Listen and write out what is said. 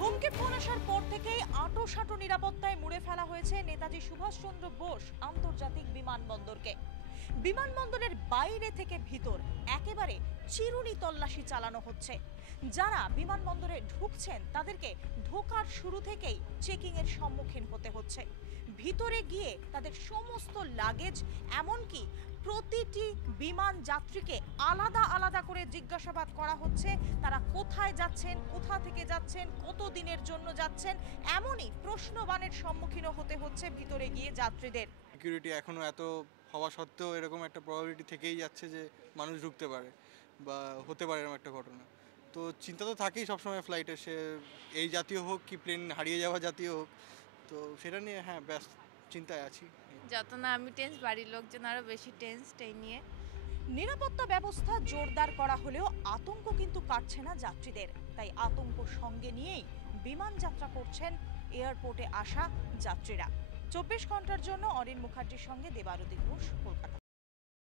হুমকি ফোন আসার পর থেকেই আঁটোসাঁটো নিরাপত্তায় মুড়ে ফেলা হয়েছে নেতাজি সুভাষচন্দ্র বোস আন্তর্জাতিক বিমানবন্দরকে। বিমানবন্দরের বাইরে থেকে ভিতর একেবারে চিরুনি তল্লাশি চালানো হচ্ছে। যারা বিমানবন্দরে ঢুকছেন তাদেরকে ঢোকার শুরু থেকেই চেকিং এর সম্মুখীন হতে হচ্ছে। ভিতরে গিয়ে তাদের সমস্ত লাগেজ, এমনকি প্রতিটি বিমান যাত্রীকে আলাদা আলাদা করে জিজ্ঞাসাবাদ করা হচ্ছে। তারা কোথায় যাচ্ছেন, কোথা থেকে যাচ্ছেন, কত দিনের জন্য যাচ্ছেন, এমনই প্রশ্নবাণের সম্মুখীন হতে হচ্ছে ভিতরে গিয়ে যাত্রীদের। সিকিউরিটি এখনও এত হওয়া সত্ত্বেও এরকম একটা প্রবাবিলিটি থেকেই যাচ্ছে যে মানুষ ঢুকতে পারে বা হতে পারে এরকম একটা ঘটনা। তো চিন্তা তো থাকেই সবসময় ফ্লাইটে, সে এই জাতীয় হোক কি প্লেন হারিয়ে যাওয়া জাতীয় হোক, তো সেটা নিয়ে হ্যাঁ ব্যাস চিন্তায় আছি। যত না আমি টেন্স, বাড়ির লোকজন আরো বেশি টেন্স এই নিয়ে। নিরাপত্তা ব্যবস্থা জোরদার করা হলেও আতঙ্ক কিন্তু কাটছে না যাত্রীদের। তাই আতঙ্ক সঙ্গে নিয়েই বিমান যাত্রা করছেন এয়ারপোর্টে আসা যাত্রীরা। 24 ঘন্টার জন্য অরিন মুখার্জির সঙ্গে দেবারতী ঘোষ, কলকাতা।